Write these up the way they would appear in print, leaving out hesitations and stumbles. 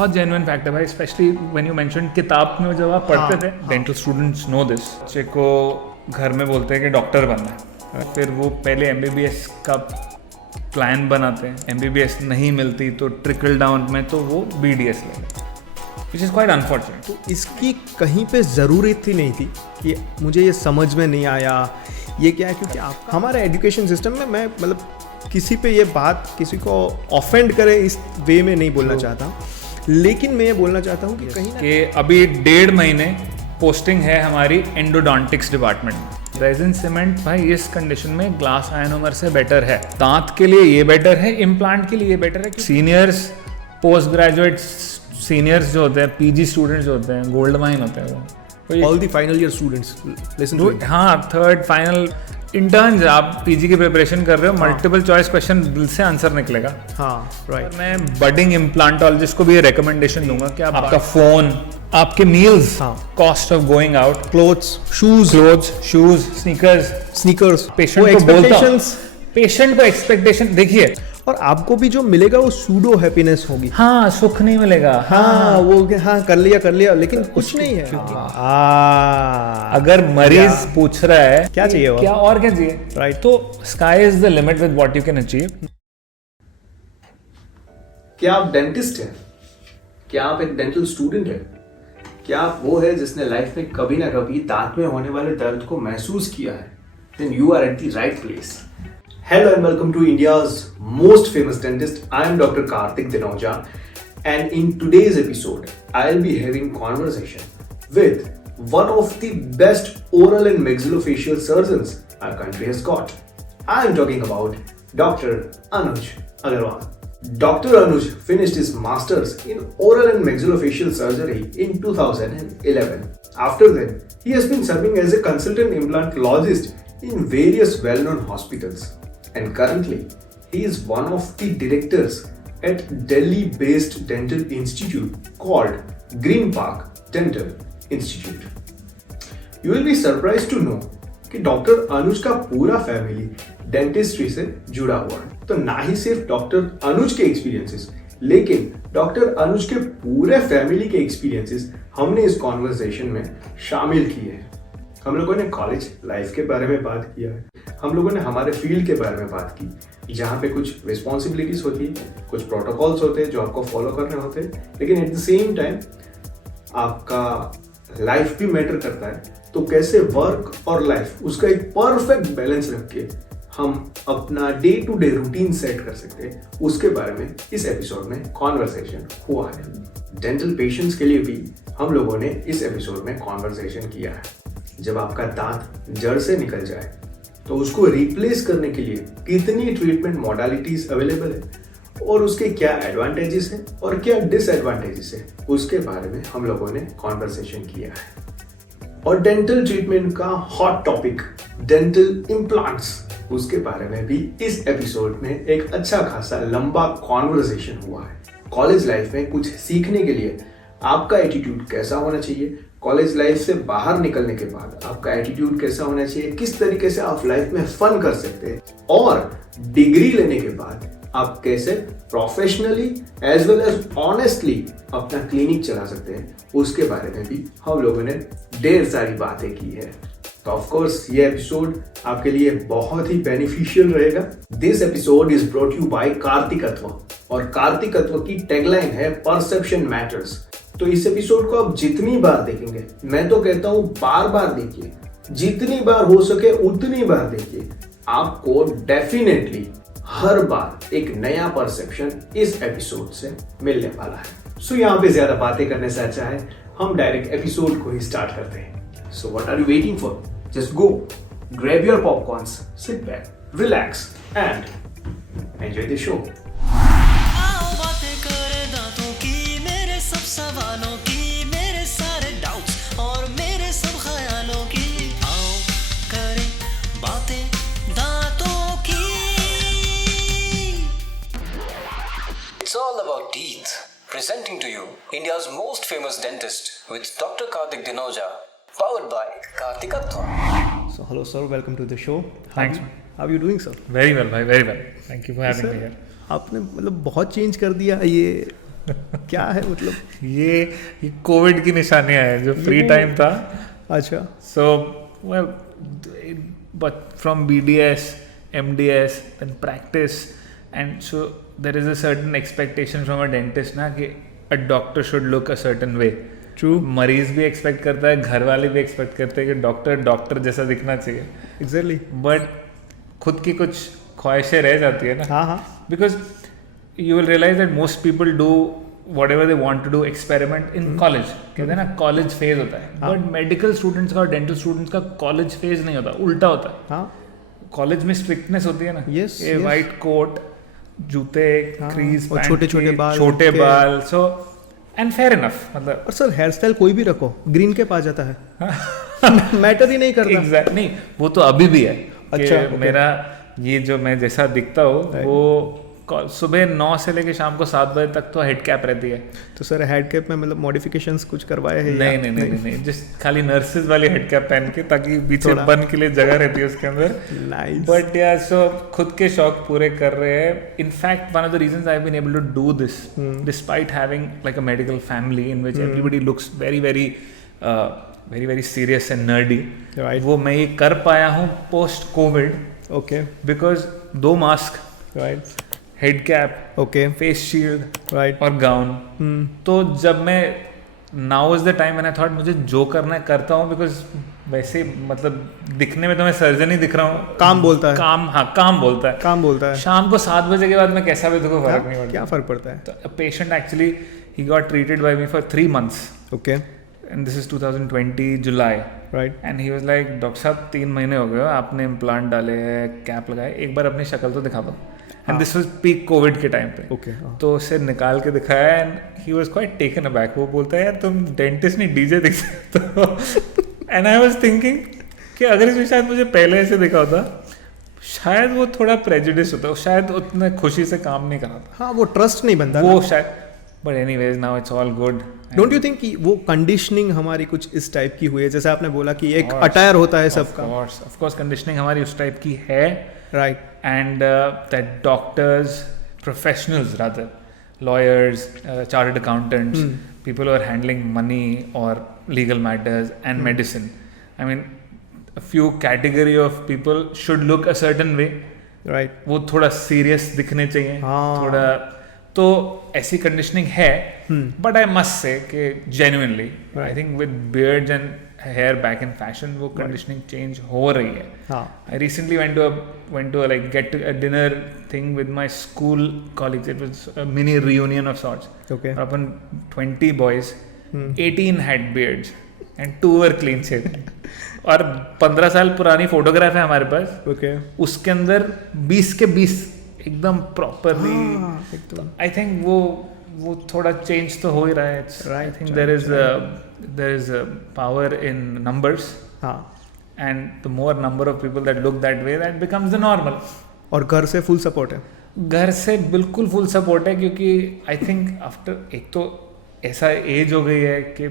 बहुत genuine fact है भाई, स्पेशली व्हेन यू मेंशन किताब में जब आप पढ़ते थे, डेंटल स्टूडेंट्स नो दिस, बच्चे को घर में बोलते हैं कि डॉक्टर बनना है, फिर वो पहले एमबीबीएस का प्लान बनाते हैं, एमबीबीएस नहीं मिलती तो ट्रिकल डाउन में तो वो बीडीएस ले लेते, विच इज़ क्वाइट अनफॉर्चुनेट। तो इसकी कहीं पे ज़रूरत ही नहीं थी कि मुझे ये समझ में नहीं आया ये क्या है, क्योंकि आप हमारे एजुकेशन सिस्टम में, मैं मतलब किसी पे ये बात किसी को ऑफेंड करे इस वे में नहीं बोलना चाहता, लेकिन मैं ये बोलना चाहता हूँ कि कहीं ना कि अभी 1.5 महीने पोस्टिंग है हमारी एंडोडोंटिक्स डिपार्टमेंट में। रेजिन सीमेंट भाई इस कंडीशन में ग्लास आयनोमर से बेटर है, दांत के लिए ये बेटर है, इम्प्लांट के लिए ये बेटर है। सीनियर्स, पोस्ट ग्रेजुएट सीनियर्स जो होते हैं, पीजी स्टूडेंट्स जो होते हैं, गोल्ड माइन होते हैं वो। All the final year students listen to it. हाँ, थर्ड फाइनल इंटर्न्स, आप पीजी की प्रिपरेशन कर रहे हो, मल्टीपल चॉइस क्वेश्चन दिल से आंसर निकलेगा। हाँ राइट। मैं बडिंग इम्प्लांटोलॉजिस्ट को भी ये रिकमेंडेशन दूंगा कि आप आपका फोन, आपके meals, cost of going out, clothes, shoes, sneakers, patient को एक्सपेक्टेशन देखिए, और आपको भी जो मिलेगा वो सूडो हैप्पीनेस होगी। हाँ, सुख नहीं मिलेगा। हाँ वो कर लिया लेकिन कुछ नहीं है। अगर मरीज पूछ रहा है क्या चाहिए, क्या और क्या चाहिए, राइट, तो sky is the limit with what you can achieve. क्या आप डेंटिस्ट हैं? क्या आप एक डेंटल स्टूडेंट हैं? क्या आप वो है जिसने लाइफ में कभी ना कभी दांत में होने वाले दर्द को महसूस किया है? Then you are at the right place. Hello and welcome to India's most famous dentist. I am Dr. Karthik Dinoja, and in today's episode, I'll be having conversation with one of the best oral and maxillofacial surgeons our country has got. I am talking about Dr. Anuj Agarwal. Dr. Anuj finished his masters in oral and maxillofacial surgery in 2011. After that, he has been serving as a consultant implantologist in various well-known hospitals, and currently he is one of the directors at Delhi-based dental institute called Green Park Dental Institute. You will be surprised to know कि doctor अनुज का पूरा family dentistry से जुड़ा हुआ है। तो ना ही सिर्फ डॉक्टर अनुज के एक्सपीरियंसेस, लेकिन डॉक्टर अनुज के पूरे फैमिली के एक्सपीरियंसेस हमने इस कॉन्वर्सेशन में शामिल किए हैं। हम लोगों ने कॉलेज लाइफ के बारे में बात किया है, हम लोगों ने हमारे फील्ड के बारे में बात की, जहाँ पे कुछ रिस्पॉन्सिबिलिटीज होती है, कुछ प्रोटोकॉल्स होते हैं जो आपको फॉलो करने होते हैं, लेकिन एट द सेम टाइम आपका लाइफ भी मैटर करता है। तो कैसे वर्क और लाइफ उसका एक परफेक्ट बैलेंस रख के हम अपना day to day routine set कर सकते हैं, उसके बारे में इस एपिसोड में कॉन्वर्सेशन हुआ है। डेंटल पेशेंट्स के लिए भी हम लोगों ने इस एपिसोड में कॉन्वर्सेशन किया है। जब आपका दांत जड़ से निकल जाए तो उसको रिप्लेस करने के लिए कितनी ट्रीटमेंट मॉडलिटीज अवेलेबल है और उसके क्या एडवांटेजेस हैं और क्या डिसएडवांटेजेस है, उसके बारे में हम लोगों ने कॉन्वर्सेशन किया है। और डेंटल ट्रीटमेंट का हॉट टॉपिक डेंटल इम्प्लांट्स, उसके बारे में भी इस एपिसोड में एक अच्छा खासा लंबा कॉन्वर्सेशन हुआ है। कॉलेज लाइफ में कुछ सीखने के लिए आपका एटीट्यूड कैसा होना चाहिए, कॉलेज लाइफ से बाहर निकलने के बाद आपका एटीट्यूड कैसा होना चाहिए, किस तरीके से आप लाइफ में फन कर सकते हैं, और डिग्री लेने के बाद आप कैसे professionally as well as honestly अपना क्लिनिक चला सकते हैं, उसके बारे में भी हम लोगों ने ढेर सारी बातें की है। तो ऑफ कोर्स ये एपिसोड आपके लिए बहुत ही बेनिफिशियल रहेगा। This episode is brought you by Kartikatva, और कार्तिकत्व की टैगलाइन है परसेप्शन मैटर्स। तो इस एपिसोड को आप जितनी बार देखेंगे, मैं तो कहता हूं बार बार देखिए, जितनी बार हो सके उतनी बार देखिए, आपको डेफिनेटली हर बार एक नया परसेप्शन इस एपिसोड से मिलने वाला है। सो यहाँ पे ज्यादा बातें करने से अच्छा है हम डायरेक्ट एपिसोड को ही स्टार्ट करते हैं। So what are you waiting for? Just go grab your popcorns, sit back, relax and enjoy the show. सवालों की, मेरे सारे डाउट्स और मेरे सब ख्यालों की, आओ करें बातें दांतों की। It's all about teeth. Presenting to you India's most famous dentist with Dr. Karthik Dinoja, powered by Karthikatva. So hello sir, welcome to the show. Thanks. How are you doing sir? Very well भाई, very well. Thank you for having me here. आपने मतलब बहुत change कर दिया ये क्या है मतलब? ये कोविड की निशानियां हैं, जो फ्री टाइम था. अच्छा. So, well, but from BDS, MDS, then practice, and so there is a certain expectation from a dentist ना कि a doctor should look a certain way. True. मरीज भी एक्सपेक्ट करता है, घर वाले भी एक्सपेक्ट करते हैं कि डॉक्टर जैसा दिखना चाहिए. Exactly. बट खुद की कुछ ख्वाहिशें रह जाती है ना. हाँ हाँ. Because you will realize that most people do whatever they want to do experiment in college. कहते हैं ना कॉलेज फेज होता है, बट मेडिकल स्टूडेंट्स का और डेंटल स्टूडेंट्स का कॉलेज फेज नहीं होता, उल्टा होता है. हाँ. कॉलेज में स्ट्रिक्टनेस होती है ना. Yes, ये yes. वाइट कोट, जूते, क्रीज, और छोटे-छोटे बाल, छोटे के- बाल. So and fair enough. मतलब और सर हेयर स्टाइल कोई भी रखो, ग्रीन कैप आ जाता है. मैटर ही नहीं करता. एग्जैक्ट नहीं, वो तो अभी भी है. अच्छा, कि okay. मेरा ये जो मैं जैसा दिखता हूँ वो सुबह 9 से लेके शाम को 7 बजे तक तो हेड कैप रहती है. तो सर हेड कैप में मतलब मॉडिफिकेशंस कुछ करवाए हैं? नहीं, जस्ट खाली नर्सेज वाली हेड कैप पहन के, ताकि पीछे थोड़ा- बन के लिए जगह रहती है उसके अंदर. नाइस. बट यार सो खुद के शौक पूरे कर रहे हैं. In fact one of the reasons I have been able to do this despite having like a medical family in which everybody looks very very serious and nerdy. Right. वो मैं ये कर पाया हूँ post COVID okay. Because 2 mask, right. Head cap, okay. Face shield right. और gown. तो जब मैं now is the time when I thought मुझे जो करना है करता हूँ. बिकॉज वैसे मतलब दिखने में तो मैं सर्जन ही दिख रहा हूँ. काम बोलता है. काम बोलता है. काम बोलता है. शाम को 7 बजे के बाद मैं कैसा भी देखो फर्क नहीं पड़ता. क्या फर्क पड़ता है? तो patient actually he got treated by me for 3 months. Okay. And this is 2020 July. Right. And he was like doctor साहब 3 महीने हो गए, आपने इम्प्लांट डाले हैं, कैप लगाए, एक बार अपनी शक्ल तो दिखा दो. And this was peak Covid के टाइम पे. ओके. तो उसे निकाल के दिखाया and he was quite taken aback. वो बोलता है यार तुम डेंटिस्ट नहीं डीजे दिख सकते हो. एंड आई वाज थिंकिंग कि अगर इसमें शायद मुझे पहले ऐसे दिखा होता, शायद वो थोड़ा प्रेजुडिस होता, शायद उतने खुशी से काम नहीं कराता हाँ, वो ट्रस्ट नहीं बनता वो ना. शायद. But anyways now it's all good. Don't you think कि वो कंडीशनिंग हमारी कुछ इस टाइप की हुई है, जैसे आपने बोला कि एक अटायर होता है सबका. ऑफ कोर्स कंडीशनिंग हमारी उस टाइप की है. Right. And that doctors, professionals rather, lawyers, chartered accountants, people who are handling money or legal matters and medicine. I mean, a few category of people should look a certain way. Right. वो थोड़ा serious दिखने चाहिए. हाँ. थोड़ा तो ऐसी conditioning है. But I must say कि genuinely, I think with beards and hair back in fashion, वो कंडीशनिंग चेंज हो रही है. हाँ. I recently went to a like a dinner thing with my school colleagues. It was a mini reunion of sorts. Okay. और अपन 20 boys, 18 had beards and 2 were clean shaven. और 15 साल पुरानी photograph है हमारे पास. ओके. उसके अंदर 20 के 20 एकदम प्रॉपरली. एकदम. आई थिंक वो थोड़ा चेंज तो हो ही रहा है. I think there is a power in numbers. हाँ. And the more number of people that look that way, that becomes the normal. और घर से फुल सपोर्ट है. घर से बिल्कुल फुल सपोर्ट है, क्योंकि आई थिंक आफ्टर एक तो ऐसा एज हो गई है कि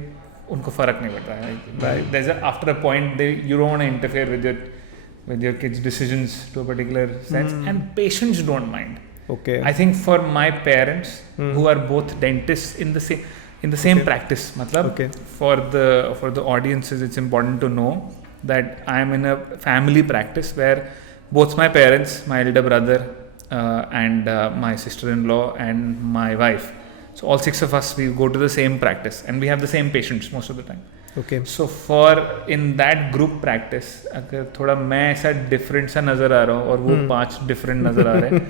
उनको फर्क नहीं पड़ रहा है. After a point you don't want to interfere with your kids' decisions to a particular sense, and patients don't mind. Okay. I think for my parents who are both dentists in the same practice, matlab, Okay. for the audiences, it's important to know that I am in a family practice where both my parents, my elder brother, and my sister-in-law and my wife, so all 6 of us, we go to the same practice and we have the same patients most of the time. Okay. So for in that group practice, अगर थोड़ा मैं ऐसा different सा नज़र आ रहा हूँ और वो 5 different नज़र आ रहे हैं,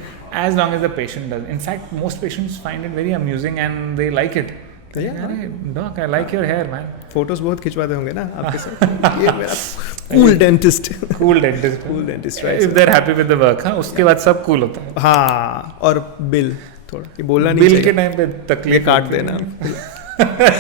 as long as the patient does. In fact, most patients find it very amusing and they like it. तो अरे doc, I like your hair, man. Photos बहुत खिंचवाते होंगे ना आपके साथ. ये मेरा cool dentist. Cool dentist. Cool dentist, right, If they're happy with the work, हाँ, उसके बाद सब cool होता है. हाँ. और बिल थोड़ा ये बोलना नहीं बिल के चाहिए. टाइम पे ये तकलीफ काट होती है. देना.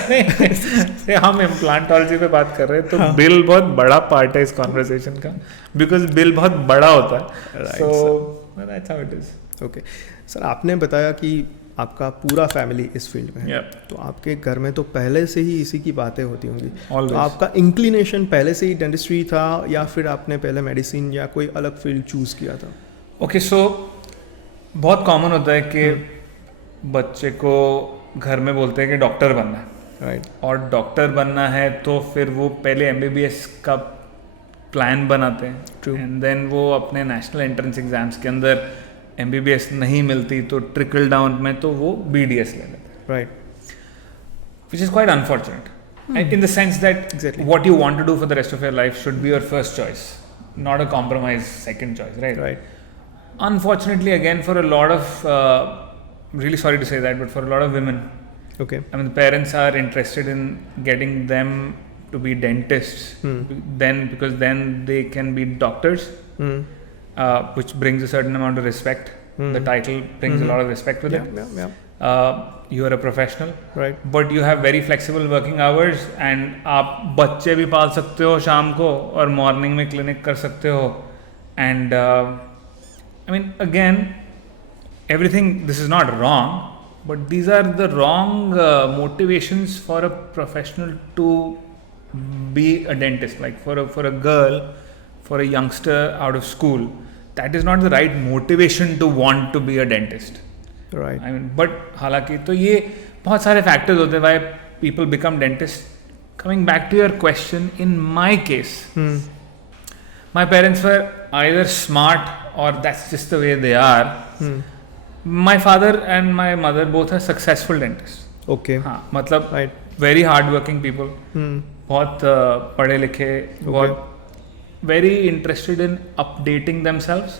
नहीं, हम इम्प्लांटोलॉजी पे बात कर रहे हैं, तो बिल बहुत बड़ा पार्ट है इस कॉन्वर्सेशन का, बिकॉज बिल बहुत बड़ा होता है. So that's how it is. Okay. Sir आपने बताया कि आपका पूरा फैमिली इस फील्ड में है. Yep. तो आपके घर में तो पहले से ही इसी की बातें होती होंगी. Always. तो आपका इंक्लिनेशन पहले से ही डेंटिस्ट्री था या फिर आपने पहले मेडिसिन या कोई अलग फील्ड चूज किया था? ओके, सो बहुत कॉमन होता है कि बच्चे को घर में बोलते हैं कि डॉक्टर बनना है, राइट, और डॉक्टर बनना है तो फिर वो पहले एमबीबीएस का प्लान बनाते हैं, True. एंड देन वो अपने नेशनल एंट्रेंस एग्जाम्स के अंदर एमबीबीएस नहीं मिलती तो ट्रिकल डाउन में तो वो बीडीएस ले लेते हैं, right, which is quite unfortunate. In the sense that Exactly. what you want to do for the rest of your life should be your first choice, not a compromise second choice, right? right, Unfortunately, again, for a lot of, really sorry to say that, but for a lot of women, okay, I mean, the parents are interested in getting them to be dentists, then because then they can be doctors, which brings a certain amount of respect. The title brings a lot of respect with yeah, it. yeah, You are a professional, right, but you have very flexible working hours, and आप बच्चे भी पाल सकते हो शाम को और morning में clinic कर सकते हो, and I mean, again, everything, this is not wrong, but these are the wrong motivations for a professional to be a dentist. Like for a girl, for a youngster out of school, that is not the right motivation to want to be a dentist. right, I mean, but हालांकि तो ये बहुत सारे factors होते हैं why people become dentists. Coming back to your question, in my case, my parents were either smart or that's just the way they are. My father and my mother both are successful dentists. okay, हाँ, मतलब right, very hard working people, बहुत पढ़े लिखे, बहुत very interested in updating themselves,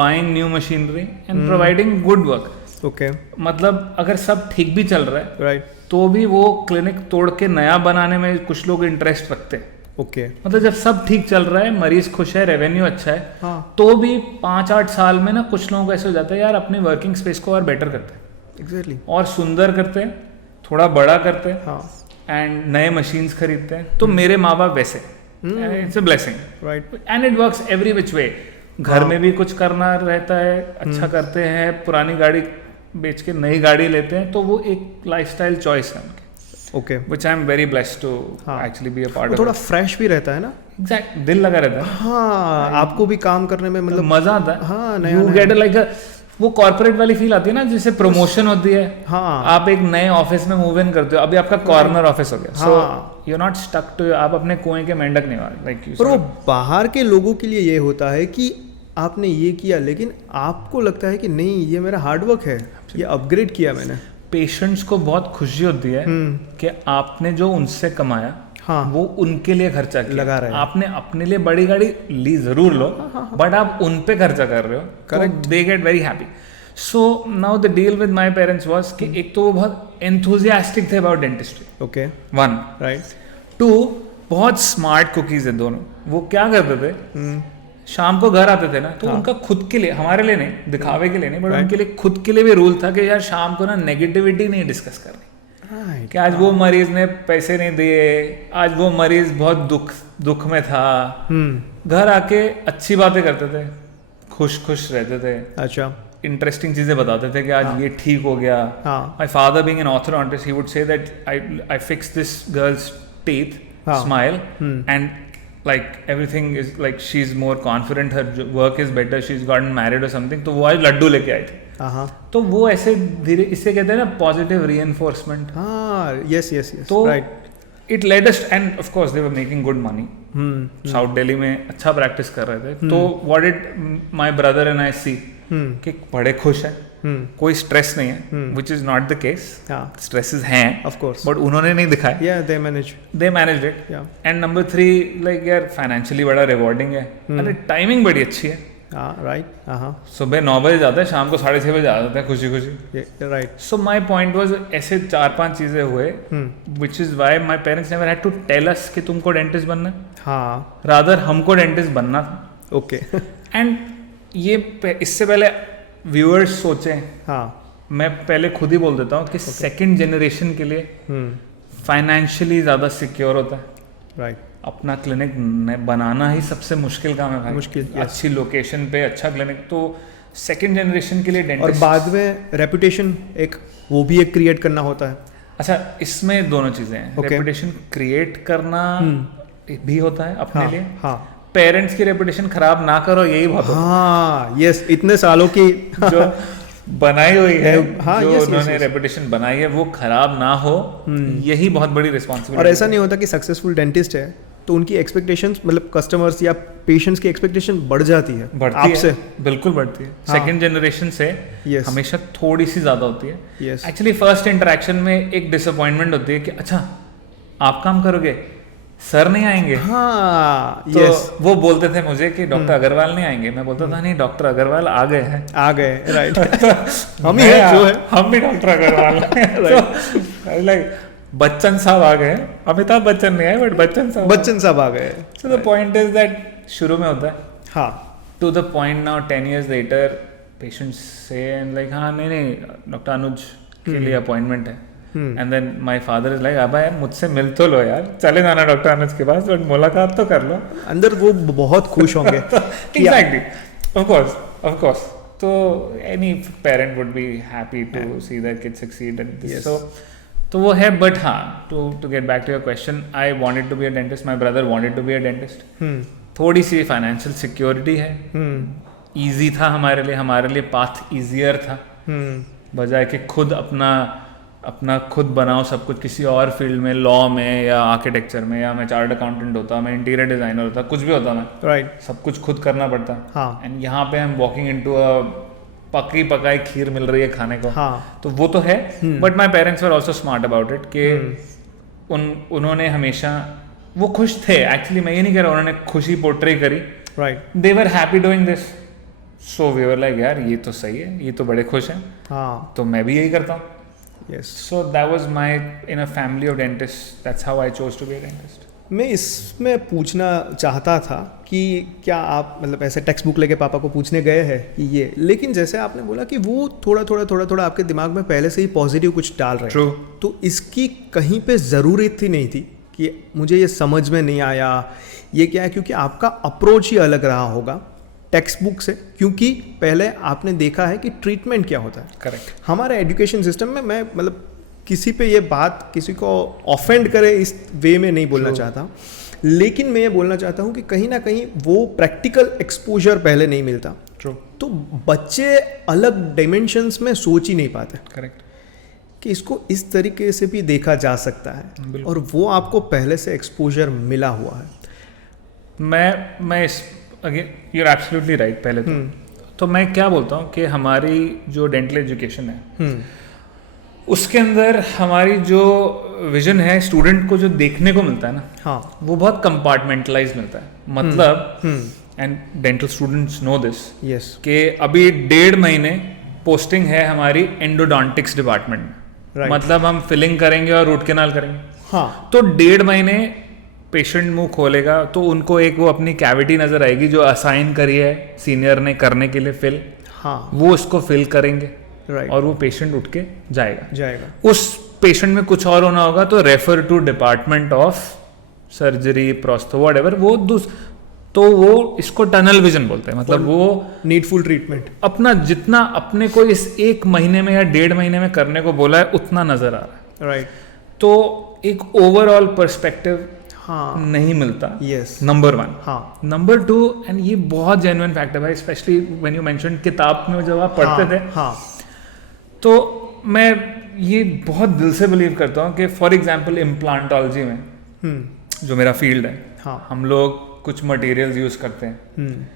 buying new machinery and providing good work. okay, मतलब अगर सब ठीक भी चल रहा है right, तो भी वो क्लिनिक तोड़ के नया बनाने में कुछ लोग इंटरेस्ट रखते हैं. okay, मतलब जब सब ठीक चल रहा है, मरीज खुश है, रेवेन्यू अच्छा है, हाँ, तो भी 5-8 साल में ना कुछ लोगों को ऐसे हो जाता है यार अपनी वर्किंग स्पेस को और बेटर करते हैं exactly, और सुंदर करते हैं, थोड़ा बड़ा करते हैं, हाँ, एंड नए मशीन्स खरीदते हैं. तो मेरे माँ बाप वैसे, it's a blessing, right, and it works every which way. घर में भी कुछ करना रहता है, अच्छा करते हैं, पुरानी गाड़ी बेच के नई गाड़ी लेते हैं, तो वो एक लाइफस्टाइल चॉइस है उनकी, okay. which I am very blessed to हाँ. actually be a part वो of. थोड़ा फ्रेश भी रहता है ना, एग्जैक्ट, दिल लगा रहता है, हाँ, आपको भी काम करने में मतलब मजा आता है. हाँ, नया यू नया। गेट लाइक वो कॉर्पोरेट वाली फील आती है ना, जिससे प्रमोशन होती है. हाँ, आप एक नए ऑफिस में मूव इन करते हो, अभी आपका कॉर्नर ऑफिस हो गया, सो हाँ। You are not stuck to, आप अपने कुएं के मेंढक नहीं वाले, लाइक यू. पर वो बाहर के लोगों के लिए ये होता है कि आपने ये किया, लेकिन आपको लगता है कि नहीं ये मेरा हार्डवर्क है, ये अपग्रेड किया मैंने. पेशेंट्स को बहुत खुशी होती है कि आपने जो उनसे कमाया, हाँ, वो उनके लिए खर्चा किया. लगा रहे हैं. आपने अपने लिए बड़ी गाड़ी ली जरूर लो, बट आप उन पे खर्चा कर रहे हो, correct, they get very happy. So now the deal with my parents was कि एक तो वो बहुत एंथुजियास्टिक थे about dentistry, okay, one, right, two, बहुत स्मार्ट कुकीज है दोनों. वो क्या करते थे, शाम को घर आते थे ना, तो उनका खुद के लिए, हमारे लिए नहीं, दिखावे के लिए नहीं, बट उनके लिए खुद के लिए भी रूल था कि यार शाम को ना नेगेटिविटी नहीं डिस्कस करनी, राइट, कि आज वो मरीज ने पैसे नहीं दिए, आज वो मरीज बहुत दुख में था. घर आके अच्छी बातें करते थे, खुश रहते थे, अच्छा, इंटरेस्टिंग चीजें बताते थे कि आज ये ठीक हो गया. हाँ, my father being an orthodontist, he would say that I fix this girls teeth, हाँ. Smile, and like everything is like she's more confident, her work is better, she's gotten married or something. तो वो आज लड्डू लेके आई थी. हाँ, तो वो ऐसे धीरे, इससे कहते हैं ना पॉजिटिव रीइंफोर्समेंट. हाँ, यस, तो right, it led us, and of course they were making good money. South Delhi में अच्छा प्रैक्टिस कर रहे थे. तो what did my brother and I see कि बड़े खुश हैं, कोई स्ट्रेस नहीं है, which is not the case. Stresses हैं ऑफ कोर्स, बट उन्होंने नहीं दिखाया. Yeah they managed it. Yeah, and number 3, like यार फाइनेंशियली बड़ा रिवॉर्डिंग है, अरे टाइमिंग बड़ी अच्छी है. हाँ, राइट, हाँ, सुबह 9 बजे जाता है, शाम को 6:30 बजे आ जाता है, खुशी right. So my point was, ऐसे 4-5 चीजें हुए, which is why my parents never had to tell us कि तुमको डेंटिस्ट बनना है, हाँ, रादर हमको डेंटिस्ट बनना था. ओके, एंड ये इससे पहले व्यूअर्स सोचें, हाँ, मैं पहले खुद ही बोल देता हूँ कि सेकंड जनरेशन के लिए फाइनेंशियली ज़्यादा सिक्योर होता है. राइट, अपना क्लिनिक बनाना ही सबसे मुश्किल काम है भाई. मुश्किल, अच्छी लोकेशन पे अच्छा क्लिनिक, तो सेकंड जनरेशन के लिए और डेंटिस्ट. बाद में रेपुटेशन वो भी एक क्रिएट करना होता है. अच्छा, इसमें दोनों चीजें हैं. Okay. रेपुटेशन क्रिएट करना भी होता है अपने हाँ, लिए. हाँ, पेरेंट्स की रेपुटेशन खराब ना करो, यही बहुत होता हाँ, यस, इतने सालों की है. जो बनाई हुई है, हाँ, जो yes, yes, उन्होंने yes. रेपुटेशन बनाई है वो खराब ना हो, यही बहुत बड़ी रिस्पॉन्सिबिलिटी। और ऐसा नहीं होता कि सक्सेसफुल डेंटिस्ट है तो उनकी एक्सपेक्टेशंस मतलब कस्टमर्स या पेशेंट्स की एक्सपेक्टेशन बढ़ जाती है बढ़ती आपसे। है, बिल्कुल बढ़ती है। हाँ। सेकंड जनरेशन से Yes. हमेशा थोड़ी सी ज्यादा होती है। Yes. एक्चुअली फर्स्ट इंटरेक्शन में एक डिसअपॉइंटमेंट होती है कि अच्छा आप काम करोगे, सर नहीं आएंगे। हाँ, तो यस, वो बोलते थे मुझे कि डॉक्टर अग्रवाल नहीं आएंगे, मैं बोलता था नहीं डॉक्टर अग्रवाल आ गए हैं। आ गए, राइट। हम ही हैं जो है। हम भी डॉक्टर अग्रवाल हैं। लाइक बच्चन साहब आ गए, अमिताभ बच्चन नहीं आए बट बच्चन साहब आ गए। So the point is that शुरू में होता है, हाँ, to the point now 10 years later patients से एंड लाइक हाँ नहीं डॉक्टर अनुज के लिए अपॉइंटमेंट है, and then my father is like अब यार मुझसे मिल तो लो यार, चले जाना डॉक्टर अनुज के पास बट मुलाकात तो कर लो। अंदर वो बहुत खुश होंगे। एग्जैक्टली, ऑफ कोर्स तो any parent would be happy to see their kid succeed and this. So तो वो है, बट हाँ to get back to your question, I wanted to be a dentist, my brother wanted to be a dentist. थोड़ी सी financial security है, easy था हमारे लिए पाथ इजियर था, बजाय कि खुद अपना खुद बनाओ सब कुछ किसी और फील्ड में, लॉ में या आर्किटेक्चर में, या मैं चार्टर्ड अकाउंटेंट होता, मैं इंटीरियर डिजाइनर होता, कुछ भी होता मैं, राइट, सब कुछ खुद करना पड़ता। हाँ, एंड यहाँ पे हम वॉकिंग इनटू अ पकी पकाई खीर मिल रही है खाने को, हाँ, तो वो तो है। But my parents were also smart about it कि उन्होंने हमेशा, वो खुश थे एक्चुअली, मैं ये नहीं कह रहा उन्होंने खुशी पोर्ट्रे करी, right, they were happy doing this, so we were like यार ये तो सही है, ये तो बड़े खुश हैं, हाँ, तो मैं भी यही करता हूँ। Yes. So that was my, in a family of dentist, that's how I chose to be a dentist. मैं इसमें पूछना चाहता था कि क्या आप मतलब ऐसे टेक्स्ट बुक लेके पापा को पूछने गए हैं कि ये, लेकिन जैसे आपने बोला कि वो थोड़ा आपके दिमाग में पहले से ही पॉजिटिव कुछ डाल रहे True. हैं, तो इसकी कहीं पे ज़रूरत ही नहीं थी कि मुझे ये समझ में नहीं आया ये क्या है, क्योंकि आपका अप्रोच ही अलग रहा होगा टेक्स्ट बुक से, क्योंकि पहले आपने देखा है कि ट्रीटमेंट क्या होता है। करेक्ट। हमारे एजुकेशन सिस्टम में, मैं मतलब किसी पे ये बात किसी को ऑफेंड करे इस वे में नहीं बोलना चाहता, लेकिन मैं ये बोलना चाहता हूँ कि कहीं ना कहीं वो प्रैक्टिकल एक्सपोजर पहले नहीं मिलता। ट्रू। तो बच्चे अलग डायमेंशंस में सोच ही नहीं पाते करेक्ट। कि इसको इस तरीके से भी देखा जा सकता है, और वो आपको पहले से एक्सपोजर मिला हुआ है। मैं इस again you are absolutely right. पहले तो मैं क्या बोलता हूँ कि हमारी जो डेंटल एजुकेशन है उसके अंदर हमारी जो विजन है, स्टूडेंट को जो देखने को मिलता है ना, हाँ, वो बहुत कंपार्टमेंटलाइज मिलता है। मतलब and dental students know this, yes, कि अभी 1.5 महीने पोस्टिंग है हमारी एंडोडोंटिक्स डिपार्टमेंट में, Right. मतलब हम फिलिंग करेंगे और रूट कैनाल करेंगे। हाँ, तो 1.5 महीने पेशेंट मुंह खोलेगा तो उनको एक वो अपनी कैविटी नजर आएगी जो असाइन करी है सीनियर ने करने के लिए फिल, हाँ, वो उसको फिल करेंगे, राइट, और वो पेशेंट उठ के जाएगा। उस पेशेंट में कुछ और होना होगा तो refer to department of surgery, prostho, whatever, तो वो इसको टनल विजन बोलते हैं। मतलब वो नीडफुल ट्रीटमेंट अपना जितना अपने को इस 1 महीने में या 1.5 महीने में करने को बोला है उतना नजर आ रहा है, राइट, तो एक ओवरऑल पर्सपेक्टिव हाँ, नहीं मिलता। Yes, number 1। हाँ, नंबर 2, एंड ये बहुत जेन्युइन फैक्ट है भाई, स्पेशली व्हेन यू मेंशन किताब में जब आप पढ़ते थे, हाँ, तो मैं ये बहुत दिल से बिलीव करता हूँ कि फॉर एग्जांपल इम्प्लांटोलॉजी में जो मेरा फील्ड है, हाँ, हम लोग कुछ मटेरियल्स यूज करते हैं,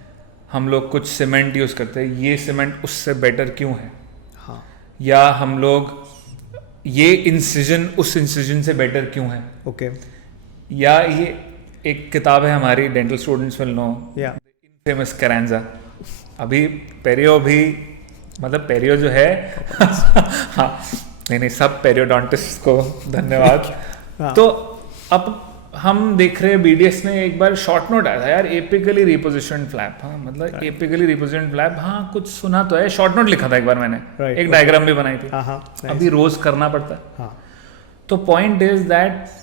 हम लोग कुछ सीमेंट यूज करते हैं, ये सीमेंट उससे बेटर क्यों है, हाँ, या हम लोग ये इंसिजन उस इंसिजन से बेटर क्यों है, ओके, या ये एक किताब है हमारी, डेंटल स्टूडेंट्स विल नो, या फेमस कैरेंजा। अभी पेरियो भी, मतलब पेरियो जो है हाँ नहीं सब पेरियोडोंटिस्ट को धन्यवाद। हाँ। तो अब हम देख रहे हैं बीडीएस में एक बार शॉर्ट नोट आया था यार, एपिकली रिपोजिशन फ्लैप, हाँ मतलब एपिकली रिपोजिशन फ्लैप, हाँ कुछ सुना तो है, शॉर्ट नोट लिखा था एक बार मैंने, Right, एक डायग्राम भी बनाई थी। हाँ, हाँ, अभी रोज करना पड़ता है। हाँ, तो पॉइंट इज दैट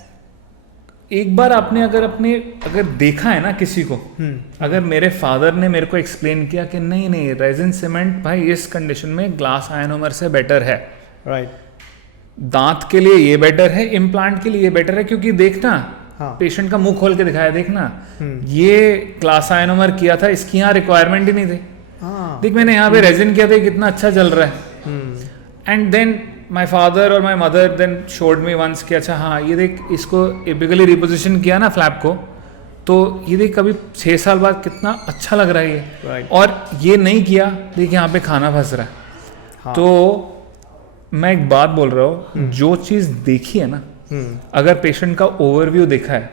एक बार आपने अगर देखा है ना किसी को, अगर मेरे फादर ने मेरे को एक्सप्लेन किया कि नहीं रेजिन सीमेंट भाई इस कंडीशन में ग्लास आयनोमर से बेटर है, राइट, दांत के लिए ये बेटर है, इम्प्लांट के लिए ये बेटर है, क्योंकि देखना हाँ, पेशेंट का मुंह खोल के दिखाया, देखना ये ग्लास आयनोमर किया था, इसकी यहाँ रिक्वायरमेंट ही नहीं थी, हाँ, देख मैंने यहाँ पे रेजिन किया था, कितना अच्छा चल रहा है, एंड देन माई फादर और my mother then showed me once कि अच्छा हाँ ये देख इसको एपिकली रिपोजिशन किया ना फ्लैप को, तो ये देख कभी 6 साल बाद कितना अच्छा लग रहा है ये Right. और ये नहीं किया देख यहाँ पे खाना फंस रहा है। हाँ. तो मैं एक बात बोल रहा हूँ, जो चीज़ देखी है ना, अगर पेशेंट का ओवरव्यू देखा है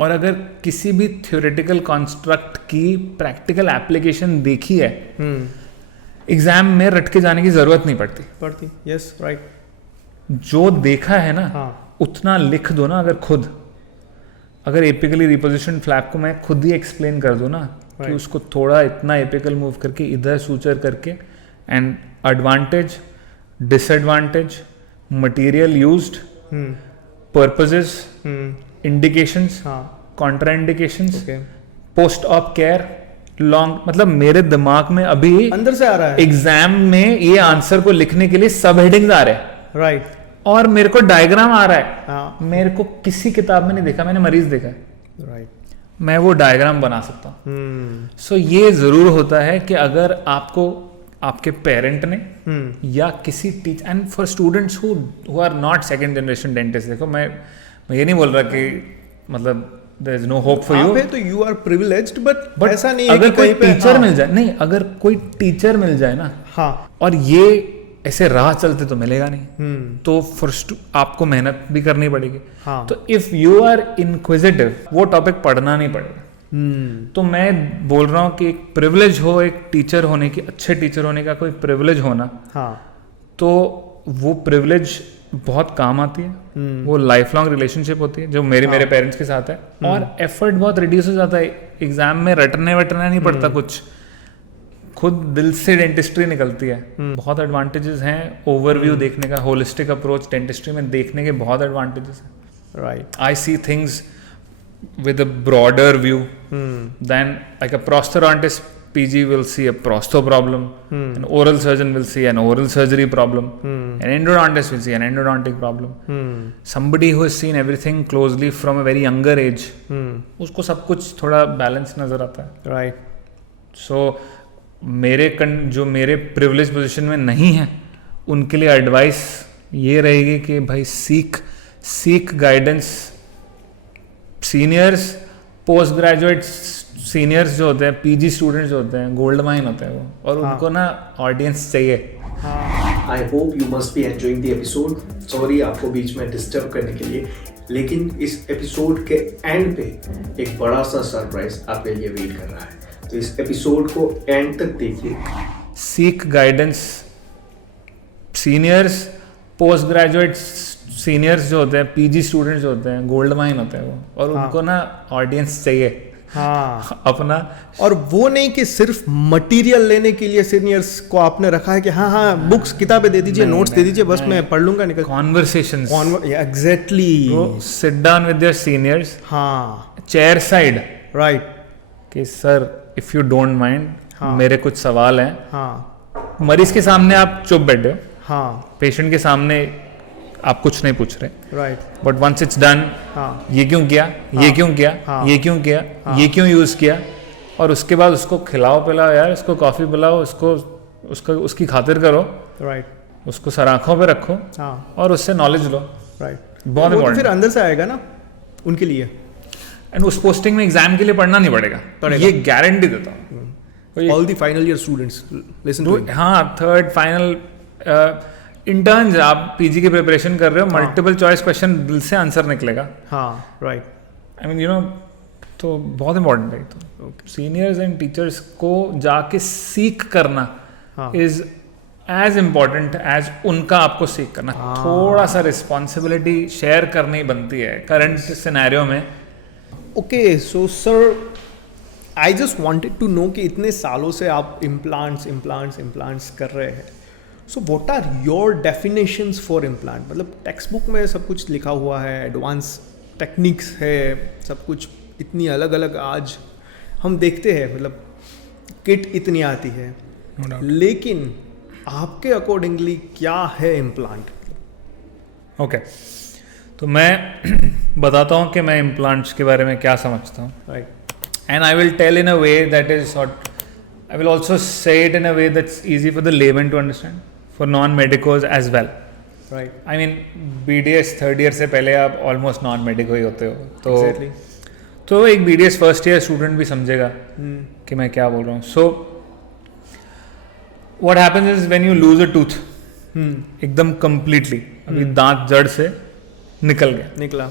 और अगर किसी भी थ्योरेटिकल कॉन्स्ट्रक्ट की प्रैक्टिकल एप्लीकेशन देखी है, एग्जाम में रट के जाने की जरूरत नहीं पड़ती। Yes right. जो देखा है ना हाँ. उतना लिख दो ना। अगर एपिकली रिपोजिशन फ्लैप को मैं खुद ही एक्सप्लेन कर दूं ना कि Right. उसको थोड़ा इतना एपिकल मूव करके इधर सूचर करके, and advantage disadvantage material used purposes indications हाँ. Contraindications Okay. Post op care long, मतलब मेरे दिमाग में अभी अंदर से आ रहा है। एग्जाम में ये आंसर को लिखने के लिए सब हेडिंग्स आ रहे हैं राइट। और मेरे को डायग्राम आ रहा है। हाँ. मेरे को किसी किताब में नहीं देखा, मैंने मरीज देखा है, राइट। मैं वो डायग्राम बना सकता हूँ। सो ये जरूर होता है कि अगर आपको आपके पेरेंट ने या किसी teacher, and for students who are not second generation dentist, देखो मैं ये नहीं बोल रहा कि मतलब there is no hope for you, तो यू आर प्रिविलेज्ड, बट ऐसा नहीं है अगर कि कोई कहीं पे टीचर मिल जाए, नहीं अगर कोई टीचर मिल जाए ना, हाँ और ये ऐसे राह चलते तो मिलेगा नहीं, तो फर्स्ट आपको मेहनत भी करनी पड़ेगी। हाँ. तो इफ यू आर इनक्विजिटिव वो टॉपिक पढ़ना नहीं पड़ेगा। तो मैं बोल रहा हूँ कि एक प्रिविलेज हो, एक टीचर होने की, अच्छे टीचर होने का कोई प्रिविलेज होना, हाँ तो वो प्रिविलेज बहुत काम आती है। वो लाइफ लॉन्ग रिलेशनशिप होती है जो मेरे पेरेंट्स के साथ है, और एफर्ट बहुत रिड्यूस हो जाता है। एग्जाम में रटना नहीं पड़ता कुछ, खुद दिल से डेंटिस्ट्री निकलती है। बहुत एडवांटेजेस हैं ओवरव्यू देखने का, होलिस्टिक अप्रोच डेंटिस्ट्री में देखने के बहुत एडवांटेजेस हैं। Right. I see things with a broader view than like a prosthodontist PG will see a prosto problem, an oral surgeon will see an oral surgery problem, an endodontist will see an endodontic problem. Somebody who has seen everything closely from a very younger age, उसको सब कुछ थोड़ा balance नजर आता है। Right. सो जो मेरे privilege position में नहीं है उनके लिए एडवाइस ये रहेगी कि भाई seek guidance. Seniors, post graduate seniors जो होते हैं, पीजी स्टूडेंट्स जो होते हैं, गोल्ड माइन होते हैं वो, और उनको ना ऑडियंस चाहिए। I hope you must be enjoying the episode. Sorry आपको बीच में डिस्टर्ब करने के लिए, लेकिन इस एपिसोड के एंड पे एक बड़ा सा सरप्राइज आपके लिए वेट कर रहा है, तो इस एपिसोड को एंड तक देखिए। Seek guidance. Seniors, post graduate seniors जो होते हैं, पीजी स्टूडेंट्स जो होते हैं, गोल्ड माइन होते हैं वो, और उनको ना ऑडियंस चाहिए। हाँ अपना, और वो नहीं कि सिर्फ मटेरियल लेने के लिए सीनियर्स को आपने रखा है कि हाँ बुक्स किताबें दे दीजिए, नोट्स दे दीजिए, बस मैं पढ़ लूंगा निकल। Conversations, exactly. Sit down with your seniors, हाँ चेयर साइड, राइट। कि sir if you don't mind, मेरे कुछ सवाल हैं। हाँ मरीज के सामने आप चुप बैठे हो, हाँ पेशेंट के सामने आप कुछ नहीं पूछ रहे, right. But once it's done, हाँ ये क्यों किया, ये क्यों किया, हाँ, ये क्यों किया, ये क्यों यूज किया, और उसके बाद उसको खिलाओ पिलाओ यार, उसको कॉफी पिलाओ, उसकी खातिर करो, राइट। उसको सराखों पे रखो, हाँ और उससे नॉलेज लो। राइट। बहुत वो तो फिर इंपॉर्टेंट। अंदर से आएगा ना उनके लिए। एंड उस पोस्टिंग में एग्जाम के लिए पढ़ना नहीं पड़ेगा, ये गारंटी देता हूँ। All the final year students listen to it. हाँ, थर्ड फाइनल इंटर्न्स, आप पीजी की प्रिपरेशन कर रहे हो, मल्टीपल चॉइस क्वेश्चन दिल से आंसर निकलेगा। हाँ right. I mean you know, तो बहुत इंपॉर्टेंट है। तो सीनियर्स एंड टीचर्स को जाके सीख करना इज एज इम्पॉर्टेंट एज उनका आपको सीख करना। थोड़ा सा रिस्पॉन्सिबिलिटी शेयर करनी बनती है करंट सिनेरियो में। Okay so sir, I just wanted to know कि इतने सालों से आप इम्प्लांट्स कर रहे हैं, so what are your definitions for implant? मतलब टेक्स्ट बुक में सब कुछ लिखा हुआ है, एडवांस टेक्निक्स है, सब कुछ इतनी अलग अलग आज हम देखते हैं, मतलब किट इतनी आती है, लेकिन आपके अकॉर्डिंगली क्या है इम्प्लांट? ओके, तो मैं बताता हूँ कि मैं इम्प्लांट्स के बारे में क्या समझता हूँ, right. and I will tell in a way that is I will also say it in a way that's easy for the layman to understand. For non medicos as well. Right. I mean BDS third year से पहले आप almost non medico ही होते हो, तो exactly. तो एक BDS first year student भी समझेगा कि मैं क्या बोल रहा हूँ. So what happens is when you lose a tooth एकदम कंप्लीटली, अभी दांत जड़ से निकल गया, निकला.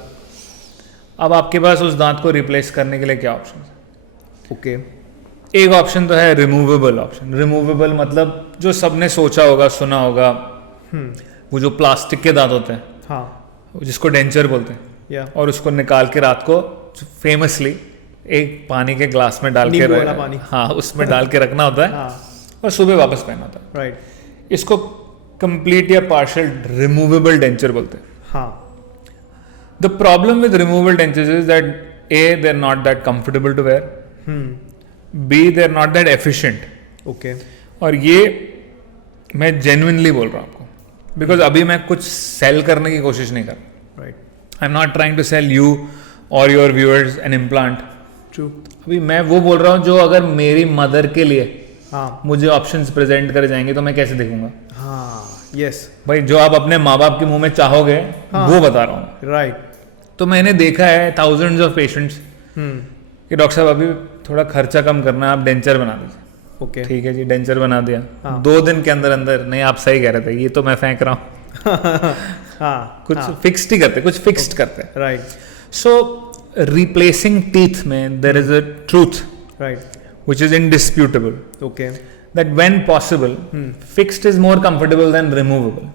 अब आपके पास उस दांत को रिप्लेस करने के लिए क्या ऑप्शन है? ओके. एक ऑप्शन तो है रिमूवेबल ऑप्शन. रिमूवेबल मतलब जो सबने सोचा होगा, सुना होगा, वो जो प्लास्टिक के दांत होते हैं, हाँ. जिसको डेंचर बोलते हैं, या और उसको निकाल के रात को फेमसली एक पानी के ग्लास में डाल के नींबू वाला पानी. हाँ, उसमें डाल के रखना होता है हाँ. और सुबह वापस पहनना होता है. राइट. इसको कंप्लीट या पार्शियल रिमूवेबल डेंचर बोलते हैं. हाँ. The problem with removable dentures is that A, they're not that comfortable to wear. B, they're not that efficient. Okay. और ये मैं genuinely बोल रहा हूँ आपको, because अभी मैं कुछ सेल करने की कोशिश नहीं कर रहा. Right. I'm not trying to sell you or your viewers an implant. True. अभी मैं वो बोल रहा हूँ जो अगर मेरी मदर के लिए हाँ. मुझे ऑप्शंस प्रेजेंट करे जाएंगे तो मैं कैसे देखूंगा. हाँ. यस. भाई जो आप अपने माँ बाप के मुंह में चाहोगे वो बता रहा हूँ. राइट. तो मैंने देखा है थाउजेंड्स ऑफ पेशेंट्स कि डॉक्टर साहब अभी थोड़ा खर्चा कम करना है, आप डेंचर बना दीजिए. ओके. ठीक है जी, डेंचर बना दिया. हाँ. 2 दिन के अंदर अंदर, नहीं आप सही कह रहे थे, ये तो मैं फेंक रहा हूँ. हाँ. कुछ फिक्स्ड ही करते, कुछ फिक्स्ड करते. राइट. सो रिप्लेसिंग टीथ में there is a truth right. Which is indisputable, okay. That when possible fixed is more comfortable than removable.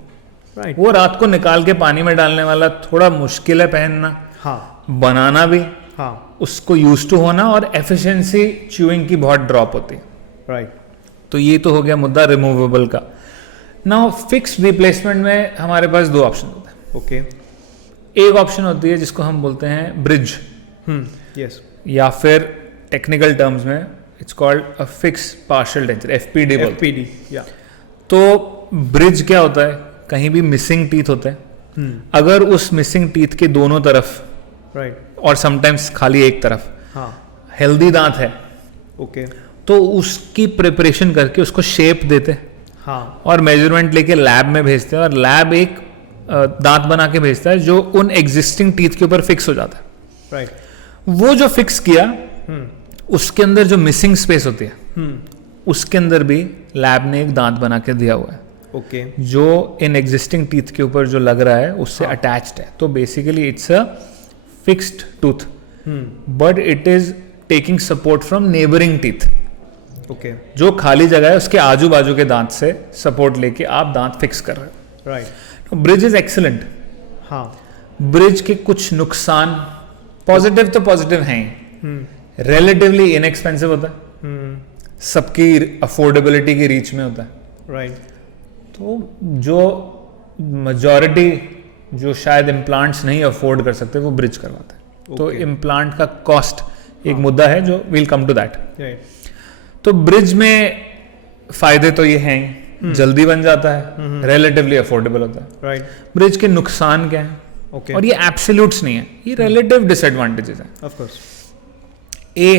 Right. वो रात को निकाल के पानी में डालने वाला थोड़ा मुश्किल है पहनना, हाँ. बनाना भी, हाँ. उसको यूज टू होना, और एफिशिएंसी च्यूइंग की बहुत ड्रॉप होती है. राइट. तो ये तो हो गया मुद्दा रिमूवेबल का. नाउ फिक्स्ड रिप्लेसमेंट में हमारे पास 2 ऑप्शन होते हैं. ओके. एक ऑप्शन होती है जिसको हम बोलते हैं ब्रिज, यस. या फिर टेक्निकल टर्म्स में it's called a fix partial denture, FPD बोलते हैं. FPD. या. तो ब्रिज क्या होता है? कहीं भी मिसिंग टीथ होते हैं, अगर उस मिसिंग टीथ के दोनों तरफ, राइट. और समटाइम्स खाली एक तरफ, हाँ. हेल्दी दांत है, ओके. तो उसकी प्रिपरेशन करके उसको शेप देते हैं हाँ. और मेजरमेंट लेके लैब में भेजते हैं, और लैब एक दांत बना के भेजता है जो उन एग्जिस्टिंग टीथ के ऊपर फिक्स हो जाता है. राइट. वो जो फिक्स किया, उसके अंदर जो मिसिंग स्पेस होती है, उसके अंदर भी लैब ने एक दांत बना के दिया हुआ है, ओके. जो इन एग्जिस्टिंग टीथ के ऊपर जो लग रहा है उससे अटैच्ड है. तो basically it's a fixed tooth, but it is taking support from neighbouring teeth. Okay. जो खाली जगह है उसके आजू बाजू के दांत से सपोर्ट लेके आप दांत फिक्स कर रहे हो. राइट. Bridge is excellent. हाँ. ब्रिज के कुछ नुकसान, पॉजिटिव तो पॉजिटिव हैं ही, रिलेटिवली इनएक्सपेंसिव होता है, सबकी अफोर्डेबिलिटी की रीच में होता है. राइट. तो जो मेजॉरिटी जो शायद इम्प्लांट्स नहीं अफोर्ड कर सकते वो ब्रिज करवाते हैं. तो इम्प्लांट का कॉस्ट एक मुद्दा है जो will come to that. Right. तो ब्रिज में फायदे तो ये हैं, जल्दी बन जाता है, रिलेटिवली अफोर्डेबल होता है. राइट. ब्रिज के नुकसान क्या हैं? ओके. और ये एब्सोल्यूट्स नहीं है, ये रिलेटिव डिसएडवांटेजेस हैं. Of course. ए,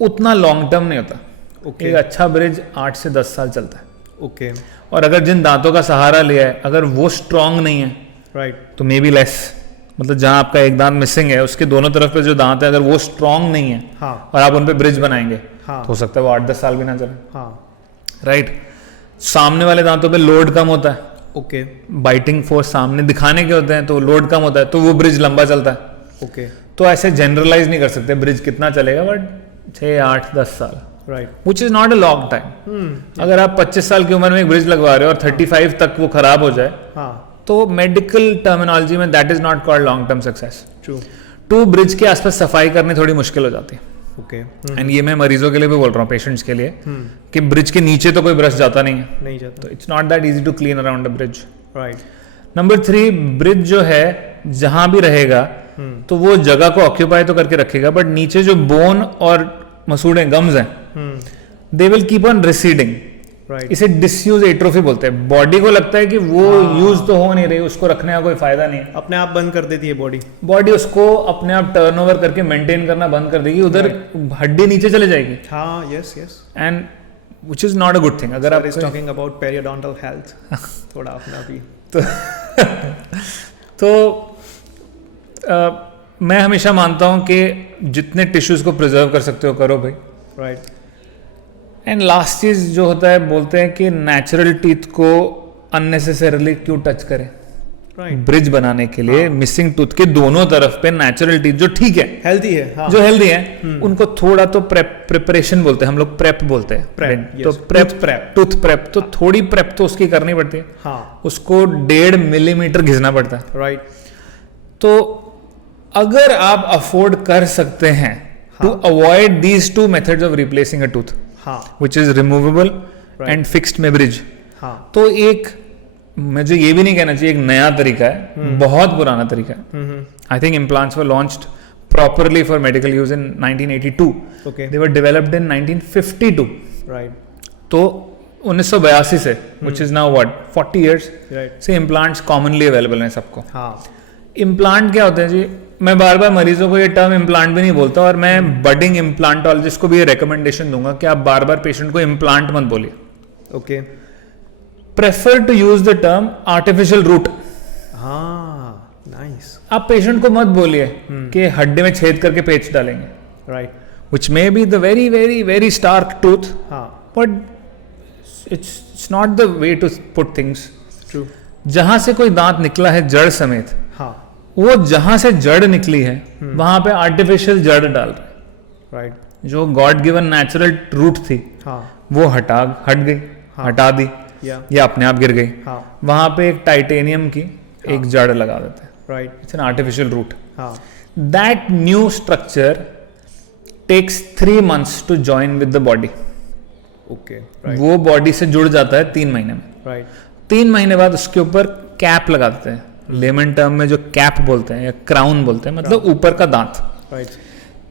उतना लॉन्ग टर्म नहीं होता. ओके. एक अच्छा ब्रिज 8 से 10 साल चलता है. ओके. और अगर जिन दांतों का सहारा लिया है, अगर वो स्ट्रांग नहीं है, राइट. तो मे बी लेस. मतलब जहां आपका एक दांत मिसिंग है, उसके दोनों तरफ पे जो दांत है, अगर वो स्ट्रांग नहीं है, हाँ. और आप उन पे ब्रिज बनाएंगे, हाँ. तो हो सकता है वो 8-10 साल भी ना चले. हाँ. राइट. सामने वाले दांतों पे लोड कम होता है, ओके. बाइटिंग फोर्स सामने दिखाने के होते हैं, तो लोड कम होता है, तो वो ब्रिज लंबा चलता है. ओके. तो ऐसे जनरलाइज नहीं कर सकते ब्रिज कितना चलेगा, बट 6-8-10 साल, right. Which is not a long time. अगर आप 25 साल की उम्र में एक ब्रिज लगवा रहे हो और 35 तक वो खराब हो जाए, हाँ. तो मेडिकल टर्मिनोलॉजी में that is not called long term success. True. टू ब्रिज के आसपास सफाई करनी थोड़ी मुश्किल हो जाती है. ओके. एंड ये मैं मरीजों के लिए भी बोल रहा हूँ, पेशेंट्स के लिए, कि ब्रिज के नीचे तो कोई ब्रश जाता नहीं है, नहीं जाता. तो it's not that easy to clean around a bridge. Right. Number 3, bridge जो है जहां भी रहेगा तो वो जगह को ऑक्यूपाई तो करके रखेगा, बट नीचे जो बोन और मसूड़े गम्स हैं, they will keep on receding. Right. इसे डिसयूज एट्रोफी बोलते हैं. बॉडी को लगता है कि वो यूज तो हो नहीं रही, उसको रखने का कोई फायदा नहीं है, अपने आप बंद कर देती है बॉडी. बॉडी उसको अपने आप टर्नओवर करके मेंटेन करना बंद कर देगी, उधर हड्डी नीचे चले जाएगी. हाँ. Yes. Yes. And which is not a good thing. अगर आप is talking about periodontal health, थोड़ा अपना भी तो मैं हमेशा मानता हूँ कि जितने टिश्यूज़ को प्रिजर्व कर सकते हो करो भाई. राइट. एंड लास्ट चीज़ जो होता है, बोलते हैं कि नेचुरल टीथ को अननेसेसरली क्यों टच करें. राइट. ब्रिज बनाने के लिए मिसिंग टूथ के दोनों तरफ पे नेचुरल टीथ जो ठीक है, हेल्दी है, हाँ. जो हेल्दी है, उनको थोड़ा तो प्रिपरेशन बोलते हैं हम लोग, प्रेप बोलते हैं. Prep, तो yes. प्रेप, टूथ प्रेप, तो थोड़ी प्रेप तो उसकी करनी पड़ती है. हाँ. उसको 1.5 मिलीमीटर घिसना पड़ता है. राइट. तो अगर आप अफोर्ड कर सकते हैं to avoid these two methods of replacing a tooth, हाँ. Which is removable Right. And fixed में ब्रिज, हाँ. तो एक, मुझे ये भी नहीं कहना चाहिए एक नया तरीका है, बहुत पुराना तरीका है. I think implants were launched properly for medical use in 1982. Okay. They were developed in 1952. Right. तो 1982 से, which is now what 40 years, Right. से implants commonly available हैं सबको. हाँ. इम्प्लांट क्या होते हैं जी? मैं बार बार मरीजों को ये टर्म इम्प्लांट भी नहीं बोलता, और मैं बडिंग इम्प्लांटोलॉजिस्ट को भी ये रिकमेंडेशन दूंगा कि आप बार बार पेशेंट को इम्प्लांट मत बोलिए. Okay. Prefer to use the term artificial root. हाँ. Nice. आप पेशेंट को मत बोलिए कि हड्डी में छेद करके पेच डालेंगे, Right. which may be the very very very stark tooth, हाँ. but it's not the way to put things. True. जहां से कोई दांत निकला है जड़ समेत, हाँ. वो जहां से जड़ निकली है वहां पे आर्टिफिशियल जड़ डाल रहे हैं. Right. जो गॉड गिवन नेचुरल रूट थी हाँ. वो हट गई, हटा दी, Yeah. या अपने आप गिर गई. हाँ. वहां पे एक टाइटेनियम की एक जड़ लगा देते हैं. Right. It's an artificial root. हाँ. That new structure takes 3 months to join with the body. Okay. Right. वो बॉडी से जुड़ जाता है 3 महीने में. Right. 3 महीने बाद उसके ऊपर कैप लगा देते हैं. लेमन टर्म में जो कैप बोलते हैं या क्राउन बोलते हैं, मतलब ऊपर का दांत. Right.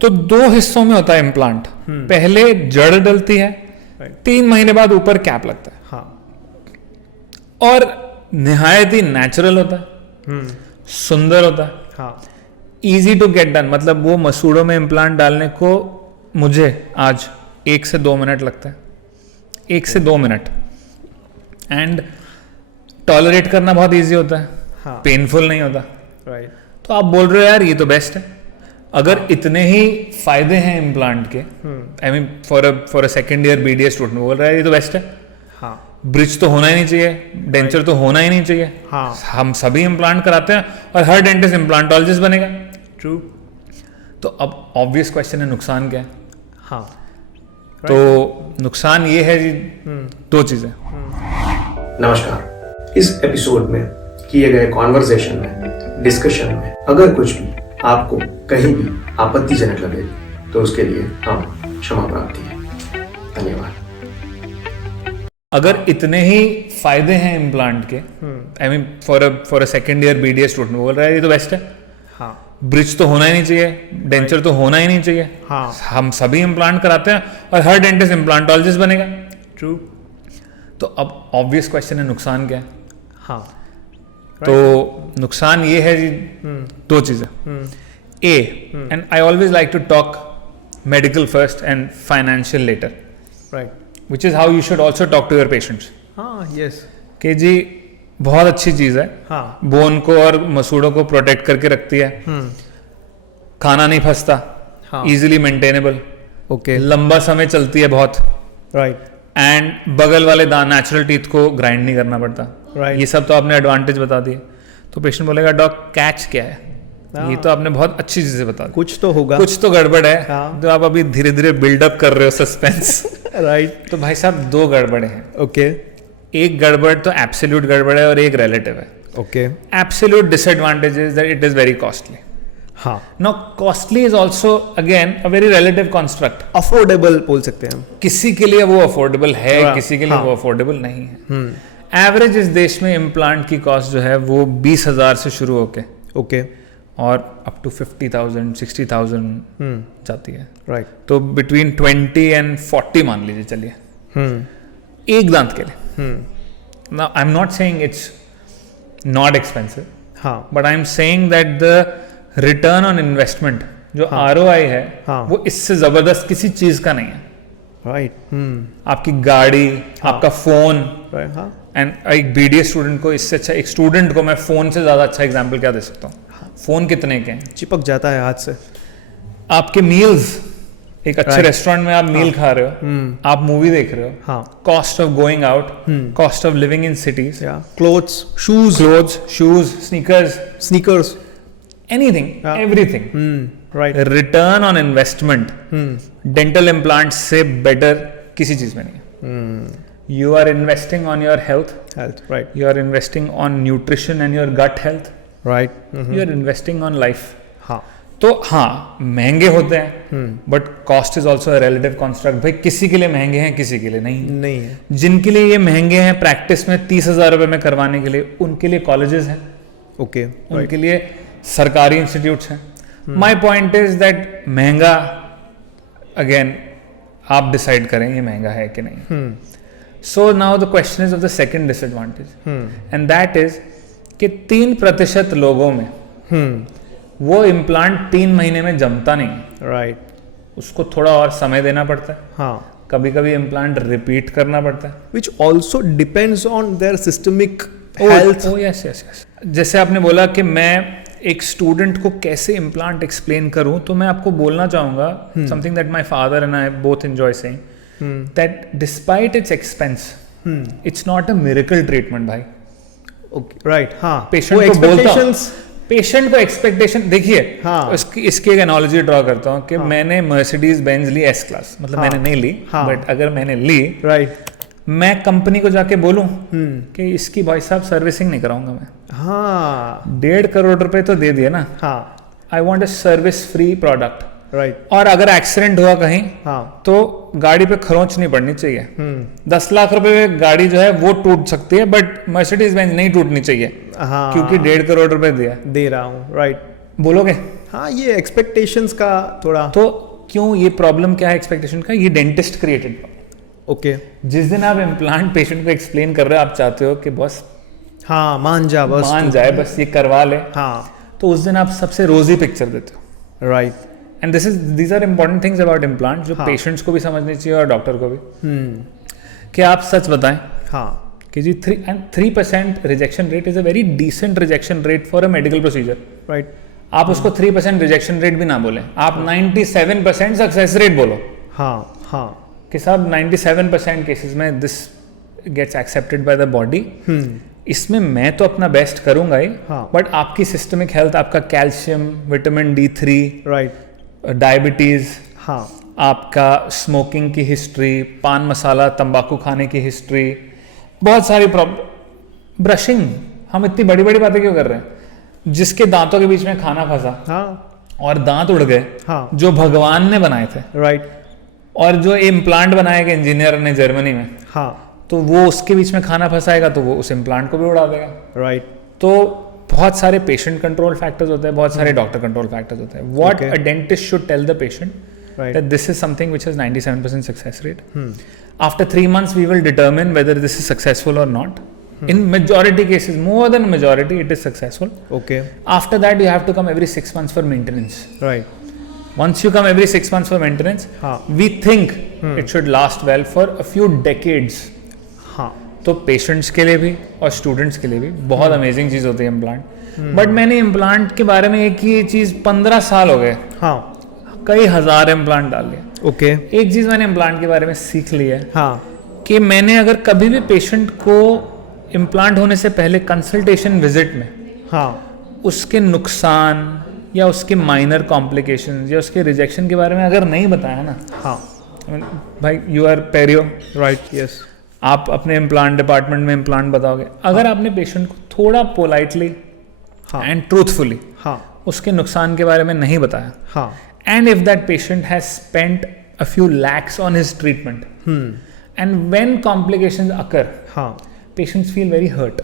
तो 2 हिस्सों में होता है इम्प्लांट. पहले जड़ डलती है, Right. 3 महीने बाद ऊपर कैप लगता है, हाँ. और निहायत ही नेचुरल होता है, सुंदर होता है, हाँ. Easy to get done. मतलब वो मसूड़ों में इम्प्लांट डालने को मुझे आज 1 से 2 मिनट लगता है. 1 से 2 मिनट. एंड टॉलरेट करना बहुत इजी होता है, हाँ. पेनफुल नहीं होता. Right. तो आप बोल रहे हो यार ये तो बेस्ट है. अगर इतने ही फायदे हैं इम्प्लांट के, I mean for a second year BDS student बोल रहा है ये तो बेस्ट है. हाँ. ब्रिज तो होना ही नहीं चाहिए, डेंचर तो होना ही नहीं चाहिए. हाँ. हम सभी इम्प्लांट कराते हैं और हर डेंटिस्ट इम्प्लांटोलॉजिस्ट बनेगा. True. तो अब ऑब्वियस क्वेश्चन है, नुकसान क्या है? हाँ. तो नुकसान ये है जी, 2 चीजें. नमस्कार. इस एपिसोड में किए गए कॉन्वर्सेशन में, डिस्कशन में अगर कुछ भी आपको कहीं भी आपत्तिजनक लगे तो उसके लिए हम क्षमा प्रार्थी हैं. धन्यवाद. अगर इतने ही फायदे हैं इम्प्लांट के, I mean for a second year BDS student बोल रहा है ये तो बेस्ट है. हाँ. ब्रिज तो होना ही नहीं चाहिए, डेंचर तो होना ही नहीं चाहिए. हाँ. हम सभी इम्प्लांट कराते हैं और हर डेंटिस्ट इम्प्लांटोलॉजिस्ट बनेगा. True. तो अब ऑब्वियस क्वेश्चन है, नुकसान क्या है? हाँ. तो नुकसान ये है जी, 2 चीजें. A, and I always like to talk medical first and financial later, Right. which is how you should also talk to your patients. हाँ. Yes. कि जी बहुत अच्छी चीज़ है, हाँ. बोन को और मसूड़ों को प्रोटेक्ट करके रखती है, खाना नहीं फंसता, हाँ. Easily maintainable, Okay. लंबा समय चलती है बहुत, Right. एंड बगल वाले दांत नेचुरल टीथ को ग्राइंड नहीं करना पड़ता. Right. ये सब तो आपने एडवांटेज बता दिए. तो पेशेंट बोलेगा डॉक कैच क्या है? ये तो आपने बहुत अच्छी चीजें बता दी, कुछ तो होगा. कुछ तो गड़बड़ है. हाँ. तो आप अभी धीरे धीरे बिल्डअप कर रहे हो सस्पेंस. Right. तो भाई साहब 2 गड़बड़े हैं. Okay. एक गड़बड़ तो एब्सोल्यूट गड़बड़ है और एक रिलेटिव है. Okay. Absolute disadvantage is that it is very costly. हाँ. Now costly is also again a very relative construct. Affordable बोल सकते हैं हम. किसी के लिए वो अफोर्डेबल है, हाँ. किसी के लिए हाँ. वो अफोर्डेबल नहीं है. एवरेज इस देश में इम्प्लांट की कॉस्ट जो है वो 20,000 से शुरू होके Okay. और अप टू 50,000 60,000 जाती है. Right. तो बिटवीन 20 एंड 40 मान लीजिए चलिए, एक दांत के लिए. Now I'm not saying it's not expensive, हाँ. But I am saying that the return on investment जो ROI है, हाँ. वो इससे जबरदस्त किसी चीज का नहीं है. राइट आपकी गाड़ी, आपका फोन। राइट हाँ एंड एक BDS स्टूडेंट को इससे अच्छा, एक स्टूडेंट को मैं फोन से ज्यादा अच्छा एग्जाम्पल क्या दे सकता हूँ? फोन कितने के हैं? चिपक जाता है हाथ से। आपके मील्स, एक अच्छे Right. रेस्टोरेंट में आप मील खा रहे हो, आप मूवी देख रहे हो, हाँ cost of going out, cost of living in cities, clothes, shoes, shoes, sneakers, sneakers, anything, Yeah. Everything. Right return on investment dental implant से बेटर किसी चीज में नहीं है। You are investing on your health, health, right you are investing on nutrition and your gut health, right you are investing on life. हाँ तो हाँ, महंगे होते हैं, but cost is also relative construct. भाई किसी के लिए महंगे हैं, किसी के लिए नहीं। नहीं है। जिनके लिए ये महंगे हैं प्रैक्टिस में 30,000 रुपए में करवाने के लिए, उनके लिए कॉलेजेस हैं, ओके उनके लिए सरकारी इंस्टीट्यूट्स हैं। माई पॉइंट इज दैट महंगा, अगेन आप डिसाइड करें ये महंगा है कि नहीं। सो now the question is of the second disadvantage, and that is कि 3% लोगों में वो इम्प्लांट 3 महीने में जमता नहीं, राइट उसको थोड़ा और समय देना पड़ता है। हाँ कभी कभी इम्प्लांट रिपीट करना पड़ता है। Which also depends on their systemic health. Yes yes yes. जैसे आपने बोला कि मैं एक स्टूडेंट को कैसे इम्प्लांट एक्सप्लेन करूं, तो मैं आपको बोलना चाहूंगा something that my father and I both enjoy saying, that despite it's expense, it's not a miracle treatment भाई। ओके राइट हाँ पेशेंट को बोलता हूं, पेशेंट को एक्सपेक्टेशन देखिए। हाँ। इसकी एक एनालॉजी ड्रॉ करता हूँ कि मैंने मर्सिडीज बेंज ली S क्लास, मतलब मैंने नहीं ली, बट अगर मैंने ली, राइट मैं कंपनी को जाके बोलूं कि इसकी भाई साहब सर्विसिंग नहीं कराऊंगा मैं, हाँ 1.5 करोड़ रुपए तो दे दिए ना, हाँ I want a service free product. Right और अगर एक्सीडेंट हुआ कहीं हाँ तो गाड़ी पे खरोंच नहीं पड़नी चाहिए। 10 लाख रुपए में गाड़ी जो है वो टूट सकती है, बट मर्सिडीज बेंज नहीं टूटनी चाहिए, हाँ क्योंकि 1.5 करोड़ रुपए दिया। दे रहा हूँ राइट। बोलोगे? हाँ ये एक्सपेक्टेशंस का थोड़ा तो क्यों, ये प्रॉब्लम क्या है एक्सपेक्टेशन का? ये डेंटिस्ट क्रिएटेड। ओके जिस दिन आप इम्प्लांट पेशेंट को एक्सप्लेन कर रहे हो, आप चाहते हो कि बस हाँ मान जा बस मान जाए, बस ये करवा ले, हाँ तो उस दिन आप सबसे रोजी पिक्चर देते हो। Right and these are important things about implant, जो पेशेंट्स को भी समझनी चाहिए और डॉक्टर को भी। कि आप सच बताएं हाँ कि जी 3% rejection rate is a very decent rejection rate for a medical procedure. Right आप उसको 3% रिजेक्शन रेट भी ना बोलें, आप 97% सक्सेस रेट बोलो हाँ हाँ कि साहब 97% केसेस में this gets accepted by the body. इसमें मैं तो अपना बेस्ट करूंगा ही, हाँ। बट आपकी सिस्टमिक हेल्थ, आपका calcium, vitamin D3, right diabetes, हाँ आपका स्मोकिंग की हिस्ट्री, पान मसाला तंबाकू खाने की हिस्ट्री, बहुत सारी प्रॉब्लम। ब्रशिंग, हम इतनी बड़ी बड़ी बातें क्यों कर रहे हैं? जिसके दांतों के बीच में खाना फंसा हाँ और दांत उड़ गए, हाँ जो भगवान ने बनाए थे, राइट और जो इम्प्लांट बनाया गया इंजीनियर ने जर्मनी में, हाँ तो वो उसके बीच में खाना फंसाएगा तो वो उस इम्प्लांट को भी उड़ा देगा। राइट तो बहुत सारे पेशेंट कंट्रोल फैक्टर्स होते हैं, बहुत सारे डॉक्टर कंट्रोल फैक्टर्स होते हैं। What Okay. A dentist should tell the patient Right. that this is something which has 97% success rate. After 3 months we will determine whether this is successful or not. In majority cases, more than majority, it is successful. Okay After that you have to come every 6 months for maintenance. Right Once you come every 6 months for maintenance, हाँ we think it should last well for a few decades. हाँ तो patients के लिए भी और students के लिए भी बहुत अमेजिंग चीज़ होती है इम्प्लांट। बट मैंने इम्प्लांट के बारे में एक ही चीज़ 15 साल हो गए, हाँ कई हज़ार इम्प्लांट डाल लिए। ओके एक चीज़ मैंने इम्प्लांट के बारे में सीख ली है हाँ कि मैंने अगर कभी भी पेशेंट को इम्प्लांट होने से पहले कंसल्टेशन विजिट में हाँ उसके नुकसान या उसके माइनर कॉम्प्लिकेशंस या उसके रिजेक्शन के बारे में अगर नहीं बताया ना, हाँ भाई you are perio, right yes आप अपने इम्प्लांट डिपार्टमेंट में इम्प्लांट बताओगे, अगर आपने पेशेंट को थोड़ा पोलाइटली हाँ एंड ट्रूथफुली हाँ उसके नुकसान के बारे में नहीं बताया, हाँ and if that patient has spent a few lakhs on his treatment, and when complications occur, हाँ patients feel very hurt.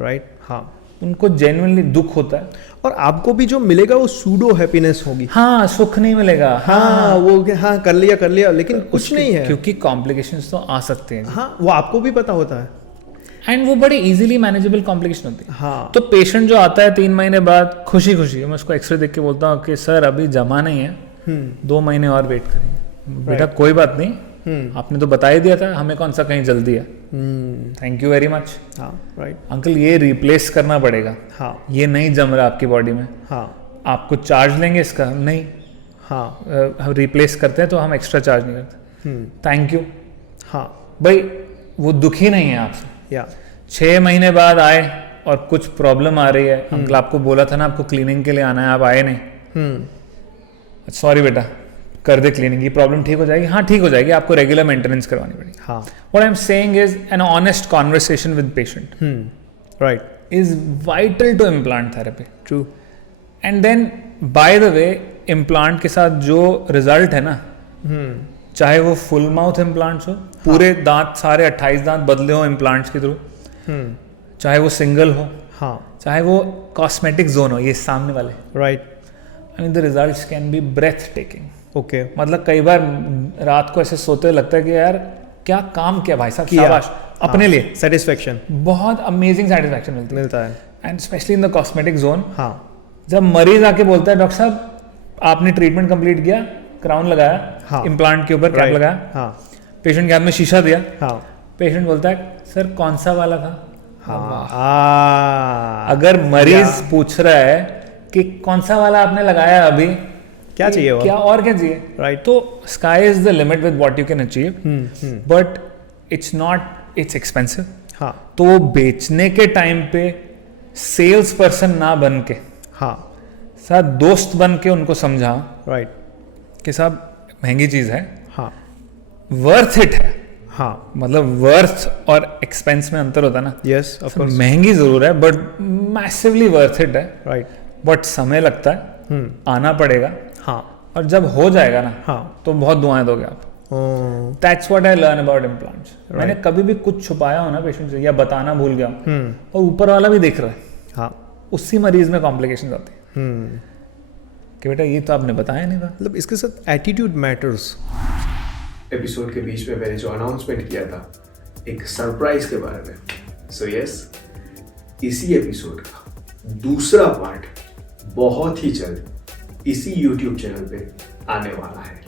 Right हाँ उनको genuinely दुख होता है। और आपको भी जो मिलेगा वो सूडो हैप्पीनेस होगी। हाँ, सुख नहीं मिलेगा। हाँ वो हाँ कर लिया लेकिन कुछ नहीं है, क्योंकि complications तो आ सकते हैं। हाँ वो आपको भी पता होता है, एंड वो बड़ी इजीली मैनेजेबल कॉम्प्लिकेशन होती है। हाँ तो पेशेंट जो आता है 3 महीने बाद खुशी मैं उसको एक्सरे देख के बोलता हूँ कि सर अभी जमा नहीं है, 2 महीने और वेट करेंगे। बेटा कोई बात नहीं, आपने तो बता ही दिया था, हमें कौन सा कहीं जल्दी है, थैंक यू वेरी मच। हाँ राइट। अंकल ये रिप्लेस करना पड़ेगा, हाँ ये नहीं जम रहा आपकी बॉडी में, हाँ आपको चार्ज लेंगे इसका, नहीं हाँ रिप्लेस करते हैं तो हम एक्स्ट्रा चार्ज नहीं करते, थैंक यू। हाँ भाई वो दुखी नहीं है आपसे, या 6 महीने बाद आए और कुछ प्रॉब्लम आ रही है, अंकल आपको बोला था ना आपको क्लीनिंग के लिए आना है, आप आए नहीं, सॉरी बेटा कर दे क्लीनिंग, ये प्रॉब्लम ठीक हो जाएगी, हाँ ठीक हो जाएगी, आपको रेगुलर मेंटेनेंस करवानी पड़ेगी। हाँ what I am saying is an honest conversation with patient right is vital to implant therapy. True. And then by the way implant के साथ जो रिजल्ट है ना, चाहे वो फुल माउथ इम्प्लांट्स हो, पूरे दांत सारे 28 दांत बदले हो इम्प्लांट्स के थ्रू, चाहे वो सिंगल हो, हाँ चाहे वो कॉस्मेटिक जोन हो, ये सामने वाले, right. I mean the results can be breathtaking. Okay. मतलब कई बार रात को ऐसे सोते हुए लगता है कि यार क्या काम किया भाई साहब, शाबाश अपने लिए, सेटिस्फेक्शन, बहुत अमेजिंग सेटिस्फैक्शन मिलता है। And specially in the cosmetic zone. हाँ जब मरीज आके बोलता है डॉक्टर साहब आपने ट्रीटमेंट कंप्लीट किया, क्राउन लगाया, हाँ, इम्प्लांट के ऊपर कैप लगाया, हाँ पेशेंट के हाथ में शीशा दिया, हाँ पेशेंट बोलता है सर कौन सा वाला था। हाँ अगर मरीज पूछ रहा है कि कौन सा वाला आपने लगाया अभी, क्या चाहिए और? क्या और क्या चाहिए, Right. तो sky is the limit with what you can achieve, but it's not, it's expensive. हाँ तो वो बेचने के टाइम पे सेल्स पर्सन ना बन के हाँ साथ दोस्त बन के उनको समझा राइट। कि साहब महंगी चीज है, हाँ वर्थ इट है, हाँ मतलब वर्थ और एक्सपेंस में अंतर होता है ना, यस ऑफ कोर्स महंगी जरूर है बट मैसिवली वर्थ इट है, राइट। बट समय लगता है, आना पड़ेगा, हाँ और जब हो जाएगा ना हाँ तो बहुत दुआएं दोगे आप। That's what I learn about implants. मैंने कभी भी कुछ छुपाया हो ना पेशेंट से या बताना भूल गया हूं, और ऊपर वाला भी देख रहा है, हाँ उसी मरीज में कॉम्प्लिकेशंस आती है कि बेटा ये तो आपने बताया नहीं था। मतलब इसके साथ एटीट्यूड मैटर्स। एपिसोड के बीच में मैंने जो अनाउंसमेंट किया था एक सरप्राइज के बारे में, सो यस इसी एपिसोड का दूसरा पार्ट बहुत ही जल्द इसी YouTube चैनल पे आने वाला है,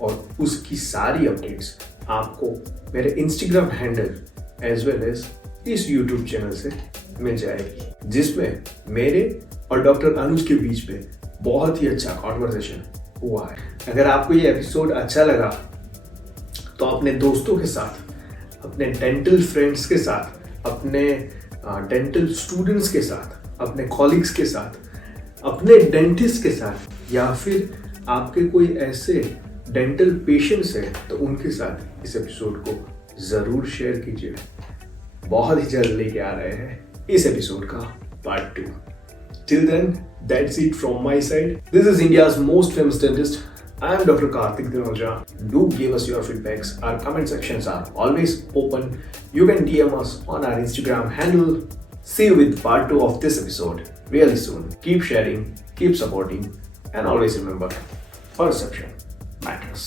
और उसकी सारी अपडेट्स आपको मेरे Instagram handle as well as इस YouTube चैनल से मिल जाएगी, जिसमें मेरे और डॉक्टर अनुज के बीच में बहुत ही अच्छा कॉन्वर्सेशन हुआ है। अगर आपको ये एपिसोड अच्छा लगा तो अपने दोस्तों के साथ, अपने डेंटल फ्रेंड्स के साथ, अपने डेंटल स्टूडेंट्स के साथ, अपने कॉलीग्स के साथ, अपने डेंटिस्ट के साथ, या फिर आपके कोई ऐसे डेंटल पेशेंट्स हैं तो उनके साथ इस एपिसोड को जरूर शेयर कीजिए। बहुत ही जल्द लेके आ रहे हैं इस एपिसोड का part 2। Till then, that's it from my side. This is India's most famous dentist. I am Dr. Karthik Dinoja. Do give us your feedbacks. Our comment sections are always open. You can DM us on our Instagram handle. See you with part 2 of this episode really soon. Keep sharing, keep supporting, and always remember, perception matters.